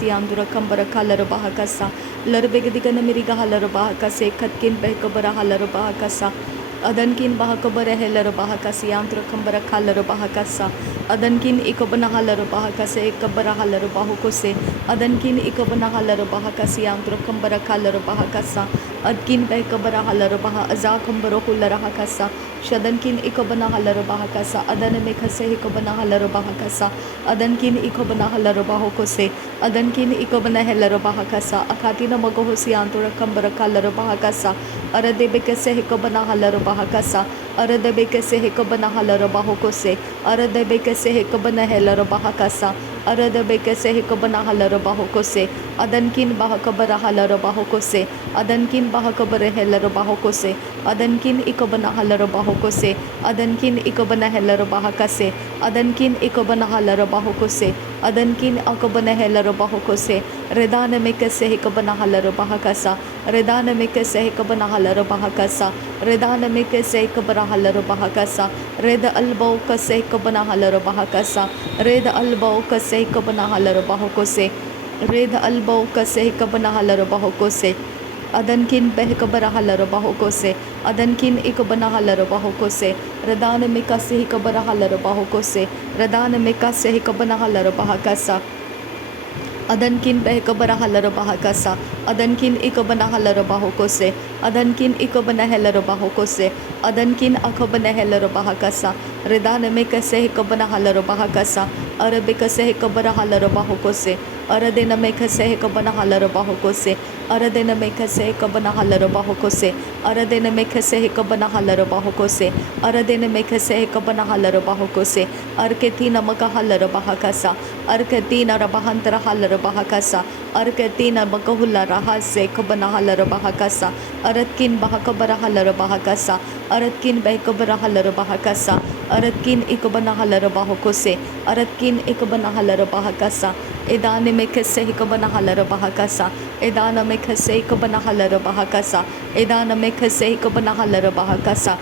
siandura kambara kalaro bahakasa larbegdigana miriga halaro bahakase katkin behkabara halaro bahakasa adankin bahakabara helaro bahakasi andura kambara kalaro bahakasa adankin ikabana halaro bahakase ikabara halaro bahukose adankin ikabana halaro bahakasi andura kambara kalaro bahakasa adkin behkabara halaro baha azakambaro hulara hakasa shadankin ikabana halaro bahakasa adaname khase ikabana halaro bahakasa adankin ikabana halaro bahukose adankin ikabana helaro bahakasa akatina magohosi andura kambara kalaro bahakasa aradebe kase ikabana halaro bahakasa aradebe kase ikabana halaro bahukose aradebe kase ikabana helaro bahakasa aradebe kase ikabana halaro bahukose adankin bahakabara halaro bahukose adankin bahakabara helaro bahukose adankin ikabana halaro bahukose adankin ikabana helaro bahakase adankin ikabana halaro bahukose adankin akabana helaro bahukose redana mekase ikabana halaro bahakasa redana mekase ikabana halaro bahakasa redana mekase ikabana halaro bahakasa reda albo kase ikabana halaro bahakasa reda albo kase ikabana halaro bahukose reda albo kase ikabana halaro bahukose adankin behkabara halaro bahukose adankin ikabana halaro bahukose redana mekase ikabara halaro bahukose redana mekase ikabana halaro bahakasa adankin behkabara halaro bahakasa adankin ikabana halaro bahukose adankin ikabana helaro bahukose adankin akabana helaro bahakasa redana mekase ikabana halaro bahakasa arabekase ikabara halaro bahukose aradena mekase ikabana halaro bahukose aradena mekase ikabana halaro bahukose aradena mekase ikabana halaro bahukose aradena mekase ikabana halaro bahukose arketina maka halaro bahakasa arketina rabahantara halaro bahakasa arketina makahulla rahase ikabana halaro bahakasa aratkin bahakabara halaro bahakasa aratkin behkabara halaro bahakasa aratkin ikabana halaro bahukose aratkin ikabana halaro bahakasa edane mekase ikabana halaro bahakasa edana mekase ikabana halaro bahakasa edana mekase ikabana halaro bahakasa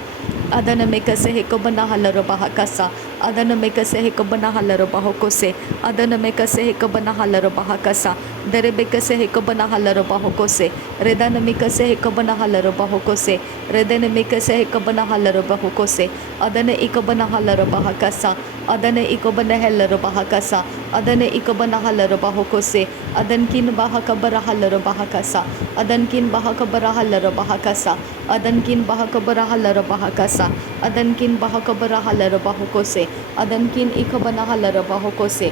adana mekase ikabana halaro bahakasa adana mekase ikabana halaro bahukose adana mekase ikabana halaro bahakasa dere bekase ikabana halaro bahukose redana mekase ikabana halaro bahukose redana mekase ikabana halaro bahukose adana ikabana halaro bahakasa adana ikabana helaro bahakasa adana ikabana halaro bahukose adankin bahakabara halaro bahakasa adankin bahakabara halaro bahakasa adankin bahakabara halaro bahakasa adankin bahakabara halaro bahukose adankin ikabana halaro bahukose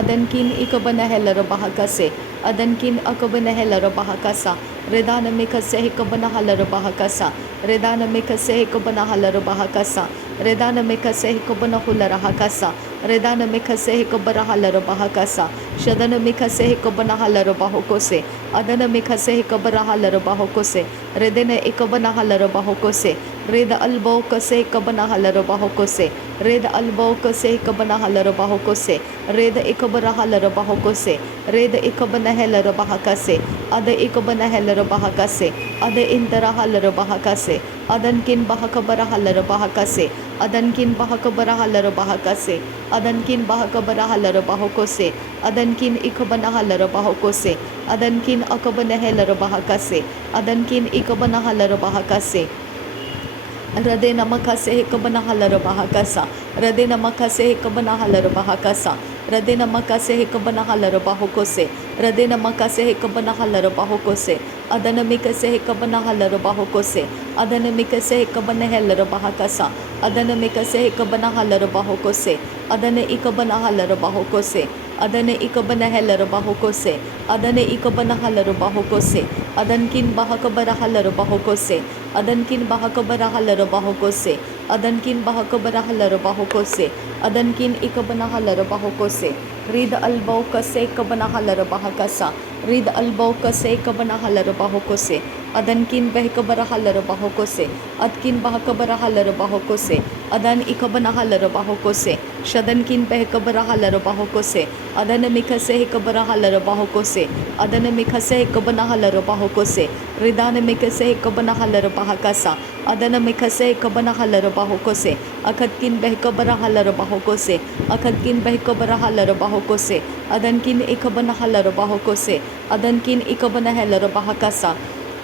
adankin ikabana helaro bahakase adankin akabana helaro bahakasa redana mekase ikabana halaro bahakasa redana mekase ikabana halaro bahakasa redana mekase ikabana hulara hakasa redana mekase ikabara halaro bahakasa shadana mekase ikabana halaro bahukose adana mekase ikabara halaro bahukose redana ikabana halaro bahukose reda albo kase ikabana halaro bahukose reda albo kase ikabana halaro bahukose reda ikabara halaro bahukose reda ikabana helaro bahakase ada ikabana helaro bahakase ada indara halaro bahakase adankin bahakabara halaro bahakase adankin bahakabara halaro bahakase adankin bahakabara halaro bahukose adankin ikabana halaro bahukose adankin akabana helaro bahakase adankin ikabana halaro bahakase radena makase ikabana halaro bahakasa radena makase ikabana halaro bahakasa radena makase ikabana halaro bahukose radena makase ikabana halaro bahukose adana mikase ikabana halaro bahukose adana mikase ikabana helaro bahakasa adana mikase ikabana halaro bahukose adana ikabana halaro bahukose adana ikabana helaro bahukose adana ikabana halaro bahukose adankin bahakabara halaro bahukose adankin bahakabara halaro bahukose adankin bahakabara halaro bahukose adankin ikabana halaro bahukose rid albo kase ikabana halaro bahakasa rid albo kase ikabana halaro bahukose adankin behkabara halaro bahukose adkin bahakabara halaro bahukose adan ikabana halaro bahukose shadankin behkabara halaro bahukose adana mikase ikabara halaro bahukose adana mikase ikabana halaro bahukose Ridana Mikase Kabana Halara Bahakasa, Adana Mikase Kabana Halara Bahokose, Akatkin Behkabara Halara Bahokose, Akatkin Behkabara Halara Bahokose, Adankin Ikabana Halara Bahokose, Adankin Ikabana Halara Bahakasa,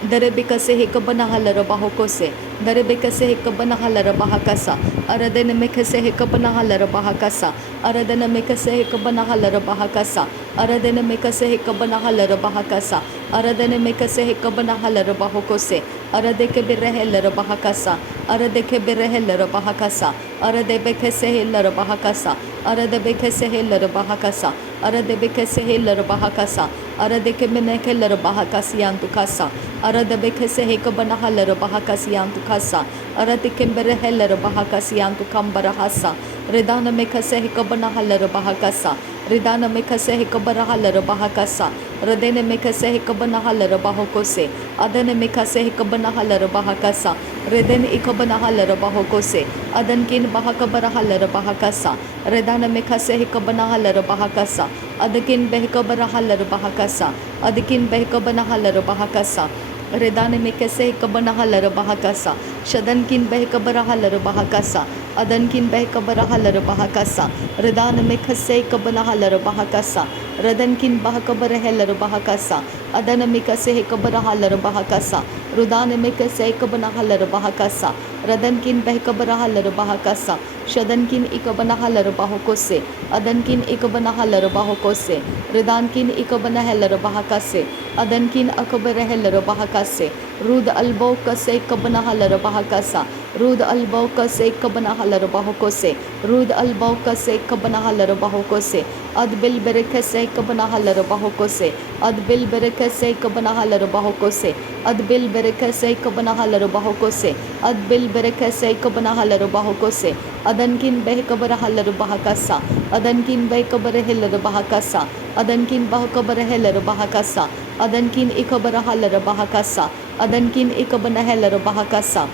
Darebikase Hikabana Halara Bahokose, Darebikase Hikabana Halara Bahakasa, Aradana Mikase Hikabana Halara Bahakasa, Aradana Mikase Hikabana Halara Bahakasa, Aradana Mikase Hikabana Halara Bahakasa, Aradana Mikase Hikabana Halara Bahokose, Aradeke Birehelara Bahakasa, Aradeke Birehelara Bahakasa, Aradebekase Hilara Bahakasa, Aradebekase Hilara Bahakasa, Aradebekase Hilara Bahakasa, Aradeke Menekelara Bahakasiantukasa, Aradebekase Hikabana Halara Bahakasiantukasa, Aradikembere Helara Bahakasiantukambarahasa, Redana Mekase Hikabana Halara Bahakasa, Ridana Mekase Hikabara Halara Bahakasa, Radene Mekase Hikabana Halara Bahokose, Adana Mekase Hikabana Halara Bahakasa, Reden Ikabana Halara Bahokose, Adankin Bahakabara Halara Bahakasa, Redana Mekase Hikabana Halara Bahakasa, Adakin Behikabara Halara Bahakasa, Adikin Behikabana Halara Bahakasa, Redane Mekase Hikabana Halara Bahakasa, Shadankin Behikabara Halara Bahakasa, Adankin Behikabara Halara Bahakasa, Redana Mekase Hikabana Halara Bahakasa, Radankin Bahakabara Halara Bahakasa, Adana Mekase Hikabara Halara Bahakasa, Rudana Mekase Hikabana Halara Bahakasa, Radankin Behikabara Halara Bahakasa, Shadankin Ikabana Halara Bahokose, Adankin Ikabana Halara Bahokose, Redankin Ikabana Halara Bahakase, Adankin Akabara Halara Bahakase, Rud Albo Kase Kabana Halara Bahakasa, Rud Albo Kase Kabana Halara Bahokose, Rud Albo Kase Kabana Halara Bahokose, Adbil Berekase Kabana Halara Bahokose, Adbil Berekase Kabana Halara Bahokose, Adbil Berekase Kabana Halara Bahokose, Adbil Berekase Kabana Halara Bahokose, Adankin Behkabara Halara Bahakasa, Adankin Behkabara Halara Bahakasa, Adankin Bahkabara Halara Bahakasa, Adankin Ikabara Halara Bahakasa, Adankin Ikabana Halara Bahakasa,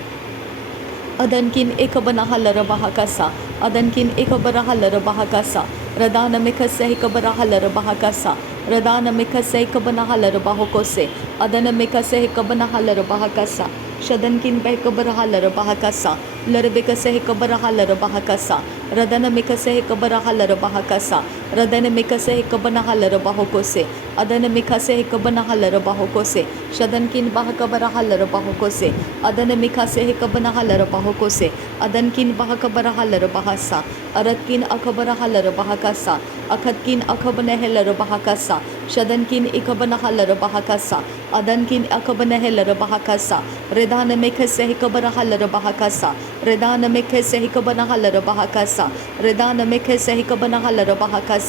Adankin Ikabana Halara Bahakasa, Adankin Ikabara Halara Bahakasa, Radana Mikase Hikabara Halara Bahakasa, Radana Mikase Hikabana Halara Bahokose, Adana Mikase Hikabana Halara Bahakasa, Shadankin Behkabara Halara Bahakasa, Larabikase Hikabara Halara Bahakasa, Radana Mikase Hikabara Halara Bahakasa, Radana Mikase Hikabana Halara Bahokose, Adana Mikase Hikabana Halara Bahokose, Shadankin Bahakabara Halara Bahokose, Adana Mikase Hikabana Halara Bahokose, Adankin Bahakabara Halara Bahasa, Aratkin Akabara Halara Bahakasa, Akatkin Akabana Halara Bahakasa, Shadankin Ikabana Halara Bahakasa, Adankin Akabana Halara Bahakasa, Redana Mikase Hikabara Halara Bahakasa, Redana Mikase Hikabana Halara Bahakasa, Redana Mikase Hikabana Halara Bahakasa,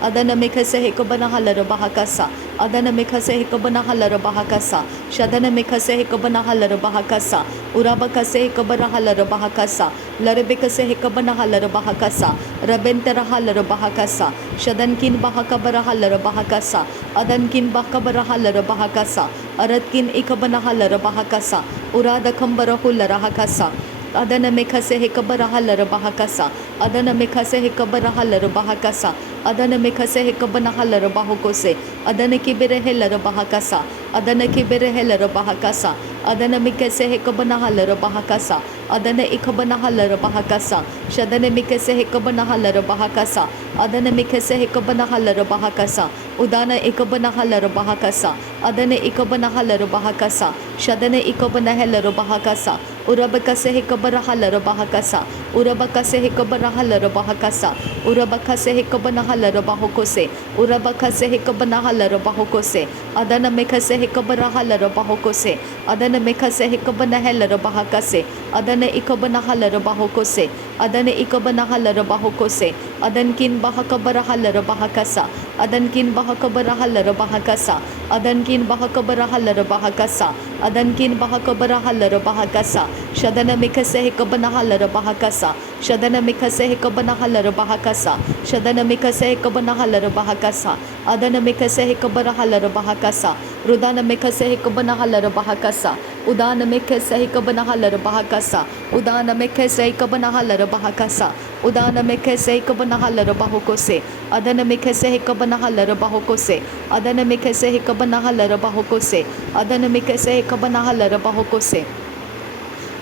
Adana Mikase Hikabana Halara Bahakasa, Adana Mikase Hikabana Halara Bahakasa, Shadana Mikase Hikabana Halara Bahakasa, Urabakase Hikabana Halara Bahakasa, Larabikase Hikabana Halara Bahakasa, Rabentara Halara Bahakasa, Shadankin Bahakabara Halara Bahakasa, Adankin Bahakabara Halara Bahakasa, Aratkin Ikabana Halara Bahakasa, Urada Kambara Hulara Hakasa, Adana Mikase Hikabara Halara Bahakasa, Adana Mikase Hikabara Halara Bahakasa, Adana Mikase Hikabana Halara Bahokose, Adana Kibere Helara Bahakasa, Adana Kibere Helara Bahakasa, Adana Mikase Hikabana Halara Bahakasa, Adana Ikabana Halara Bahakasa, Shadana Mikase Hikabana Halara Bahakasa, Adana Mikase Hikabana Halara Bahakasa, Udana Ikabana Halara Bahakasa, Adana Ikabana Halara Bahakasa, Shadana Ikabana Halara Bahakasa, Urabakase Hikabara Halara Bahakasa, Urabakase Hikabara Halara Bahakasa, Urabakase Hikabana Halara Bahokose, Urabakase Hikabana Halara Bahokose, Adana Mikase Hikabara Halara Bahokose, Adana Mikase Hikabana Halara Bahakase, Adana Ikabana Halara Bahokose, Adana Ikabana Halara Bahokose, Adankin Bahakabara Halara Bahakasa, Adankin Bahakabara Halara Bahakasa, Adankin Bahakabara Halara Bahakasa, Adankin Bahakabara Halara Bahakasa, Shadana Mikase Hikabana Halara Bahakasa, Shadana Mikase Hikabana Halara Bahakasa, Shadana Mikase Hikabana Halara Bahakasa, Adana Mikase Hikabara Halara Bahakasa, Rudana Mikase Hikabana Halara Bahakasa, Udana Mikase Hikabana Halara Bahakasa, Udana Mikase Hikabana Halara Bahakasa, Udana Mikase Hikabana Halara Bahokose, Adana Mikase Hikabana Halara Bahokose, Adana Mikase Hikabana Halara Bahokose, Adana Mikase Hikabana Halara Bahokose.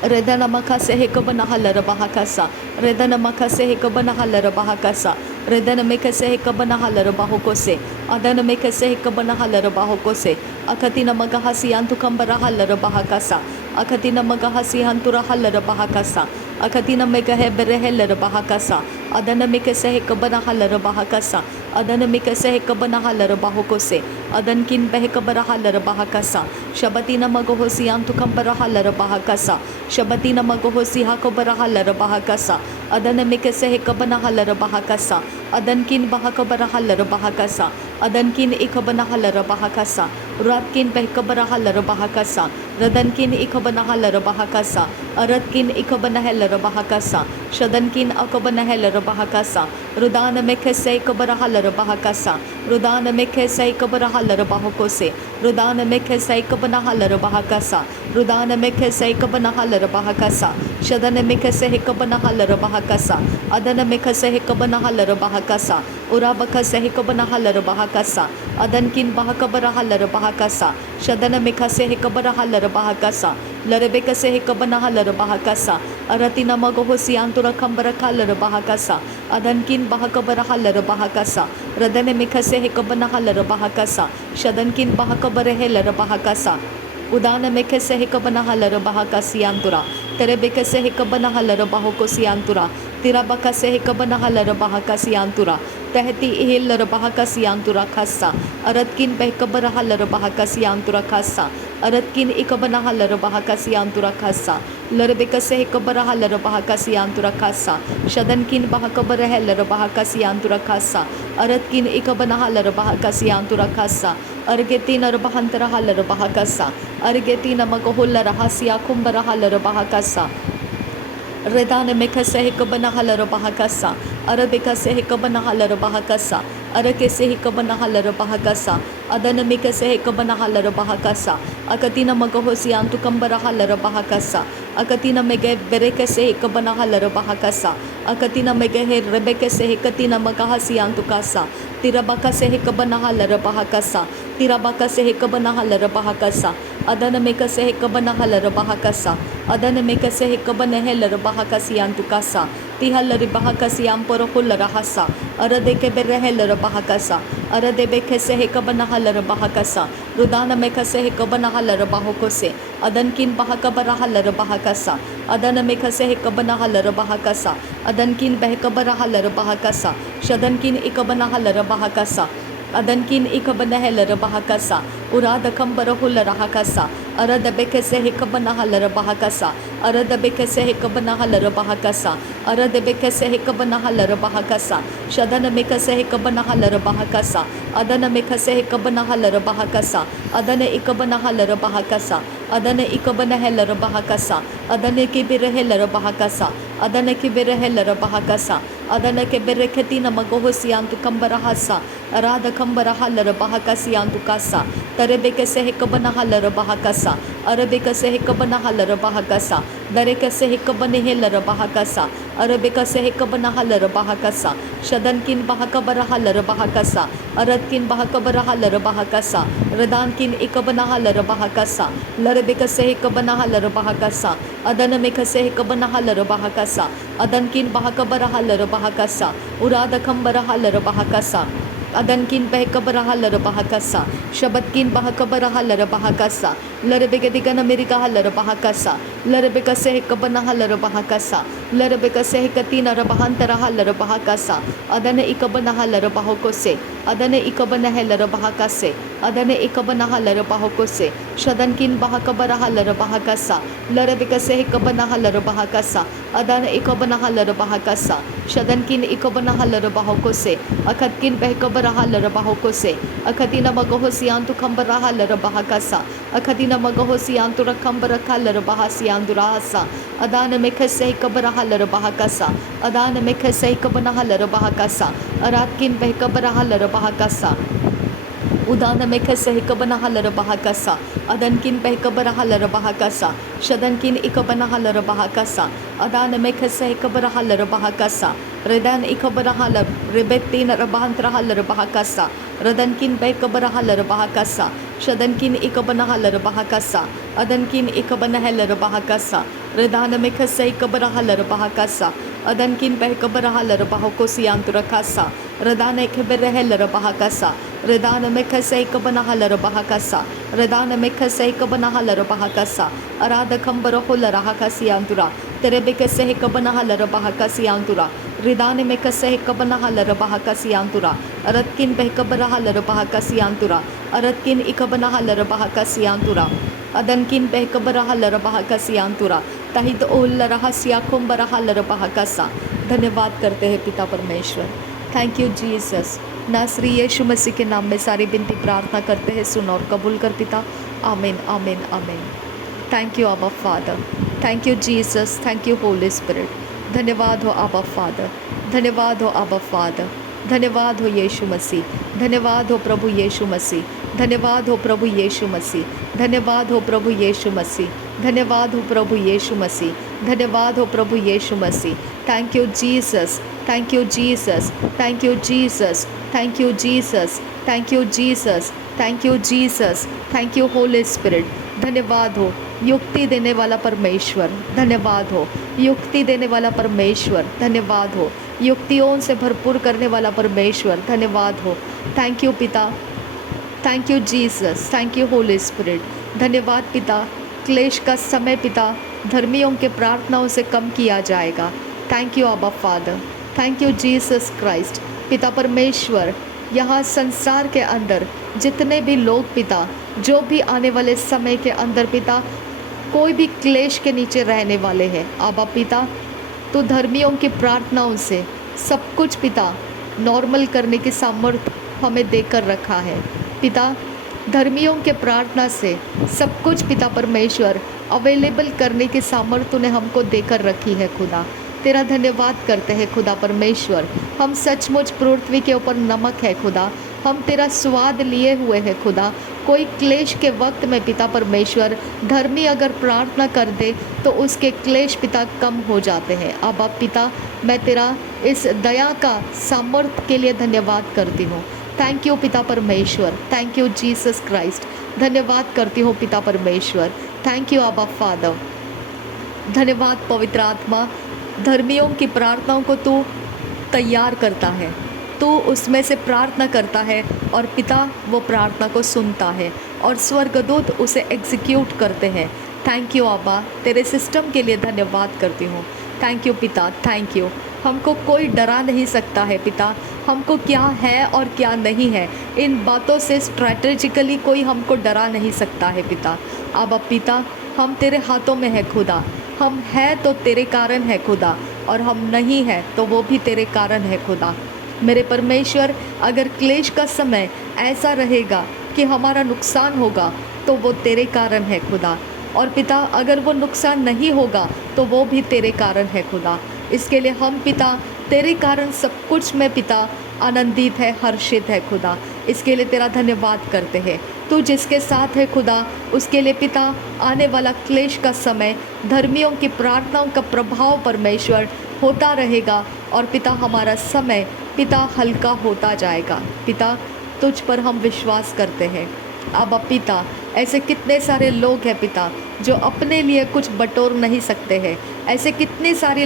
Redana Makase Hekabana Halara Bahakasa, Redana Makase Hekabana Halara Bahakasa, Redana Mikase Hekabana Halara Bahokose, Adana Mikase Hekabana Halara Bahokose, Akatina Magahasi Antukambara Halara Bahakasa, Akatina Magahasi Hantura Halara Bahakasa, Akatina Megahebere Helara Bahakasa, Adana Mikase Hekabana Halara Bahakasa, Adana Mikase Hekabana Halara Bahokose, Adankin Behekabara Halara Bahakasa, Shabatina Magohosi Antukambara Halara Bahakasa, Shabatina Magohosi Hakobara Halara Bahakasa, Adana Mikase Hekabana Halara Bahakasa, Adankin Bahakabara Halara Bahakasa, Adankin Ikabana Halara Bahakasa, Ratkin Behekabara Halara Bahakasa, Radankin Ikabana Halara Bahakasa, Aratkin Ikabana Halara Bahakasa, Shadankin Akabana Halara Bahakasa, Rudana Mekase Kabara Halara Bahakasa, Rudana Mekase Kabara Halara Bahokose, Rudana Mekase Kabana Halara Bahakasa, Rudana Mekase Kabana Halara Bahakasa, Shadana Mekase Hekabana Halara Bahakasa, Adana Mekase Hekabana Halara Bahakasa, Urabakase Hekabana Halara Bahakasa, Adankin Bahakabara Halara Bahakasa, Shadana Mekase Hekabara Halara Bahakasa, Larebekase Hekabana Halara Bahakasa, Aratina Magohosi Antura Kambara Halara Bahakasa, Adankin Bahakabara Halara Bahakasa, Radane Mekase Hekabana Halara Bahakasa, Shadankin Bahakabara Halara Bahakasa, Udana Mekase Hekabana Halara Bahakasi Antura, Terebekase Hekabana Halara Bahokosi Antura, Tirabakase Hekabana Halara Bahakasi Antura, Tehti Hilara Bahakasi Antura Kassa, Aratkin Behkabara Halara Bahakasi Antura Kassa, Aratkin Ikabana Halara Bahakasi Antura Kassa, Larbekase Hekabara Halara Bahakasi Antura Kassa, Shadankin Bahakabara Halara Bahakasi Antura Kassa, Aratkin Ikabana Halara Bahakasi Antura Kassa, Argetina Bahantara Halara Bahakasa, Argetina Magohulla Rahasia Kumbara Halara Bahakasa, Redana Mekase Hekabana Halara Bahakasa, Arabekase Hekabana Halara Bahakasa, Arakese Hekabana Halara Bahakasa, Adana Mekase Hekabana Halara Bahakasa, Akatina Magahosi Antukambara Halara Bahakasa, Akatina Mege Berekase Hekabana Halara Bahakasa, Akatina Mege Rebekase Hekatina Magahasi Antukasa, Tirabakase Hekabana Halara Bahakasa, Tirabakase Hekabana Halara Bahakasa, Adana Mekase Hekabana Halara Bahakasa, Adana Mekase Hekabana Halara Bahakasi Antukasa, Tihalari Bahakasi Amporo Hulara Hasa, Aradeke Berehelara Bahakasa, Aradebekase Hekabana Halara Bahakasa, Rudana Mekase Hekabana Halara Bahokose, Adankin Bahakabara Halara Bahakasa, Adana Mekase Hekabana Halara Bahakasa, Adankin Behekabara Halara Bahakasa, Shadankin Ikabana Halara Bahakasa, Adankin Ikabana Halara Bahakasa, Urada Kambara Hulara Hakasa, Arada Bekase Hekabana Halara Bahakasa, Arada Bekase Hekabana Halara Bahakasa, Arada Bekase Hekabana Halara Bahakasa, Shadana Mekase Hekabana Halara Bahakasa, Adana Mekase Hekabana Halara Bahakasa, Adana Ikabana Halara Bahakasa, Adana Ikabana Halara Bahakasa, Adana Kibira Halara Bahakasa, Adana Kibira Halara Bahakasa, Adana Kibere Ketina Magohosi Antu Kambara Hasa, Arada Kambara Halara Bahakasi Antu Kasa, Tarebekase Hekabana Halara Bahakasa, Arabekase Hekabana Halara Bahakasa, Darekase Hekabane Halara Bahakasa, Arabekase Hekabana Halara Bahakasa, Shadankin Bahakabara Halara Bahakasa, Aratkin Bahakabara Halara Bahakasa, Radankin Ikabana Halara Bahakasa, Larebekase Hekabana Halara Bahakasa, Adana Mekase Hekabana Halara Bahakasa, Adankin Bahakabara Halara Bahakasa, Urada Kambara Halara Bahakasa, Adankin Behekabara Halara Bahakasa, Shabatkin Bahakabara Halara Bahakasa, Larebegadigana America Halara Bahakasa, Larebekase Hekabana Halara Bahakasa, Larebekase Hekatina Rabahantara Halara Bahakasa, Adana Ikabana Halara Bahokose, adane ikabana helara bahakase adane ikabana halara bahakose shadankin bahakabara halara bahakasa larabikase ikabana halara bahakasa adane ikabana halara bahakasa shadankin ikabana halara bahakose akatkin behkabara halara bahakose akatina magahosiantu kambara halara bahakasa akatina magahosiantu rakambara halara bahasiantu rahasa adana mekase ikabara halara bahakasa adana mekase ikabana halara bahakasa aratkin behkabara halara bahakasa udana mekase ikabana halara bahakasa adankin behkabara halara bahakasa shadankin ikabana halara bahakasa adana mekase ikabara halara bahakasa redan ikabara halar rebettina rabahantra halara bahakasa radankin behkabara halara bahakasa shadankin ikabana halara bahakasa adankin ikabana halara bahakasa redana mekase ikabara halara bahakasa adankin behkabara halara bahakosiyantura kasa redana ikabara halara bahakasa redana mekase ikabana halara bahakasa redana mekase ikabana halara bahakasa arada kambara holara hakasiyantura terebekase ikabana halara bahakasiyantura redana mekase ikabana halara bahakasiyantura aratkin behkabara halara bahakasiyantura aratkin ikabana halara bahakasiyantura adankin behkabara halara bahakasiyantura तहित ओल्ला रहस्या कुंभरा हालर bahakasa धन्यवाद करते हैं पिता परमेश्वर थैंक यू जीसस नासरी यीशु मसीह के नाम में सारी विनती प्रार्थना करते हैं सुन और कबूल कर पिता आमीन आमीन आमीन थैंक यू आबा father thank you Jesus thank you Holy Spirit धन्यवाद हो आबा फादर धन्यवाद हो आबा फादर धन्यवाद हो यीशु मसीह धन्यवाद हो प्रभु यीशु मसीह धन्यवाद हो प्रभु यीशु मसीह धन्यवाद हो प्रभु यीशु मसीह धन्यवाद हो प्रभु यीशु मसीह धन्यवाद हो प्रभु यीशु मसीह thank you Jesus thank you Jesus thank you Jesus thank you Jesus thank you Jesus thank you Jesus thank you Holy Spirit धन्यवाद हो युक्ति देने वाला परमेश्वर धन्यवाद हो युक्ति देने वाला परमेश्वर धन्यवाद हो युक्तियों से भरपूर करने वाला परमेश्वर धन्यवाद हो थैंक यू पिता thank you Jesus thank you Holy Spirit धन्यवाद पिता क्लेश का समय पिता धर्मियों के प्रार्थनाओं से कम किया जाएगा थैंक यू आबा father thank you Jesus Christ पिता परमेश्वर यहाँ संसार के अंदर जितने भी लोग पिता जो भी आने वाले समय के अंदर पिता कोई भी क्लेश के नीचे रहने वाले हैं आबा पिता तो धर्मियों की प्रार्थनाओं से सब कुछ पिता नॉर्मल करने की सामर्थ्य हमें देकर रखा है पिता धर्मियों के प्रार्थना से सब कुछ पिता परमेश्वर अवेलेबल करने की सामर्थ्य तूने हमको देकर रखी है खुदा तेरा धन्यवाद करते हैं खुदा परमेश्वर हम सचमुच पृथ्वी के ऊपर नमक है खुदा हम तेरा स्वाद लिए हुए हैं खुदा कोई क्लेश के वक्त में पिता परमेश्वर धर्मी अगर प्रार्थना कर दे तो उसके क्लेश पिता कम हो जाते हैं अब पिता मैं तेरा इस दया का सामर्थ्य के लिए धन्यवाद करती हूँ थैंक यू पिता परमेश्वर थैंक यू जीसस क्राइस्ट धन्यवाद करती हूँ पिता परमेश्वर थैंक यू आबा फादर धन्यवाद पवित्र आत्मा धर्मियों की प्रार्थनाओं को तू तैयार करता है तू उसमें से प्रार्थना करता है और पिता वो प्रार्थना को सुनता है और स्वर्गदूत उसे एग्जीक्यूट करते हैं थैंक यू आबा तेरे सिस्टम के लिए धन्यवाद करती हूँ थैंक यू पिता थैंक यू हमको कोई डरा नहीं सकता है पिता हमको क्या है और क्या नहीं है इन बातों से स्ट्रैटेजिकली कोई हमको डरा नहीं सकता है पिता अब पिता हम तेरे हाथों में है खुदा हम है तो तेरे कारण है खुदा और हम नहीं है तो वो भी तेरे कारण है खुदा मेरे परमेश्वर अगर क्लेश का समय ऐसा रहेगा कि हमारा नुकसान होगा तो वो तेरे कारण है खुदा और पिता अगर वो नुकसान नहीं होगा तो वो भी तेरे कारण है खुदा इसके लिए हम पिता तेरे कारण सब कुछ में पिता आनंदित है हर्षित है खुदा इसके लिए तेरा धन्यवाद करते हैं तू जिसके साथ है खुदा उसके लिए पिता आने वाला क्लेश का समय धर्मियों की प्रार्थनाओं का प्रभाव परमेश्वर होता रहेगा और पिता हमारा समय पिता हल्का होता जाएगा पिता तुझ पर हम विश्वास करते हैं अब पिता ऐसे कितने सारे लोग हैं पिता जो अपने लिए कुछ बटोर नहीं सकते हैं ऐसे कितने सारे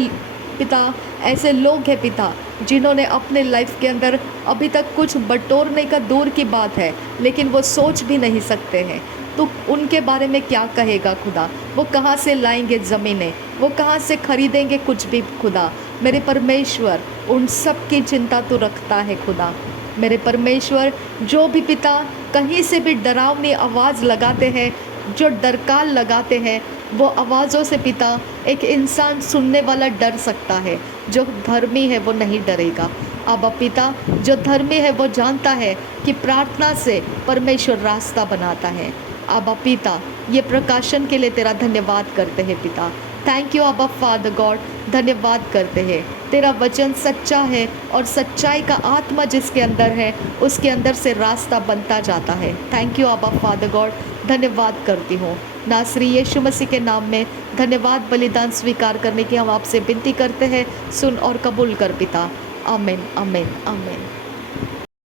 पिता ऐसे लोग हैं पिता जिन्होंने अपने लाइफ के अंदर अभी तक कुछ बटोरने का दूर की बात है लेकिन वो सोच भी नहीं सकते हैं तो उनके बारे में क्या कहेगा खुदा वो कहाँ से लाएंगे ज़मीनें वो कहाँ से खरीदेंगे कुछ भी खुदा मेरे परमेश्वर उन सब की चिंता तो रखता है खुदा मेरे परमेश्वर, जो भी पिता कहीं से भी डरावनी आवाज़ लगाते हैं, जो डरकाल लगाते हैं, वो आवाज़ों से पिता एक इंसान सुनने वाला डर सकता है। जो धर्मी है वो नहीं डरेगा। अब पिता, जो धर्मी है वो जानता है कि प्रार्थना से परमेश्वर रास्ता बनाता है। अब पिता, ये प्रकाशन के लिए तेरा धन्यवाद करते हैं पिता। थैंक यू अबा फादर गॉड, धन्यवाद करते हैं। तेरा वचन सच्चा है और सच्चाई का आत्मा जिसके अंदर है उसके अंदर से रास्ता बनता जाता है। थैंक यू अबा फादर गॉड, धन्यवाद करती हूँ। नासरी यीशु मसीह के नाम में धन्यवाद बलिदान स्वीकार करने की हम आपसे विनती करते हैं। सुन और कबूल कर पिता। आमीन, आमीन, आमीन।